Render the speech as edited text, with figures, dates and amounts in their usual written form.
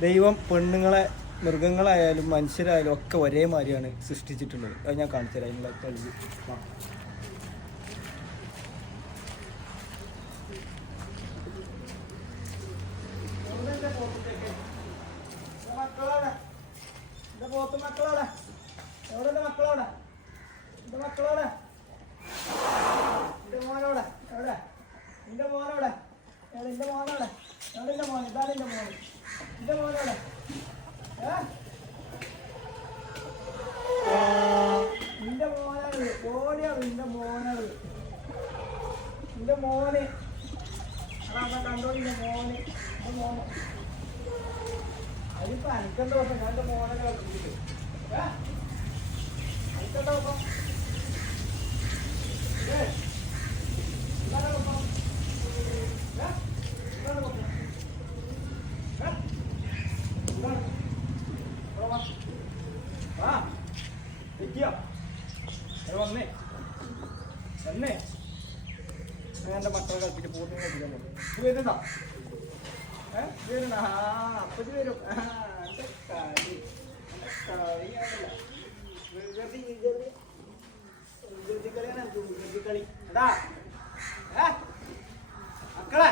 ദൈവം പെണ്ണുങ്ങളെ മൃഗങ്ങളായാലും മനുഷ്യരായാലും ഒക്കെ ഒരേ മാതിരിയാണ് സൃഷ്ടിച്ചിട്ടുള്ളത്. അത് ഞാൻ കാണിച്ചു തരാം. അതിനുള്ള തെളിവ് മക്കളോടെ എന്റെ പോത്ത് മക്കളോടെ എവിടെ എന്റെ മക്കളോടെ എന്റെ മക്കളോടെ എന്റെ മോനോടെ എവിടെ എന്റെ മോനോടെ എവിടെ എന്റെ മോനോടെ എവിടെ എന്റെ മോൻ ഇതാണ് എന്റെ മോന് എന്റെ മോനോടെ നിന്റെ മോനാണ് ഓടിയാണ് നിന്റെ മോനാണ് നിന്റെ മോന് അതാ കണ്ടോ നിന്റെ മോന് എന്റെ മോന് അതിപ്പോ അനക്കെന്താ പറഞ്ഞ ഞാൻ എന്റെ മോനെ കളിച്ചിട്ട് അനക്കെന്താ അപ്പം വന്നേ തന്നെ ഞാൻ എൻ്റെ മക്കളെ കളിപ്പിച്ച് പൂർണ്ണ കളിപ്പിക്കാൻ പറ്റും വരുന്നോ വരുന്ന അപ്പത് വരും എൻ്റെ കളി എൻ്റെ കളിയാണല്ല കളിയാണ് കളി എടാ മക്കളെ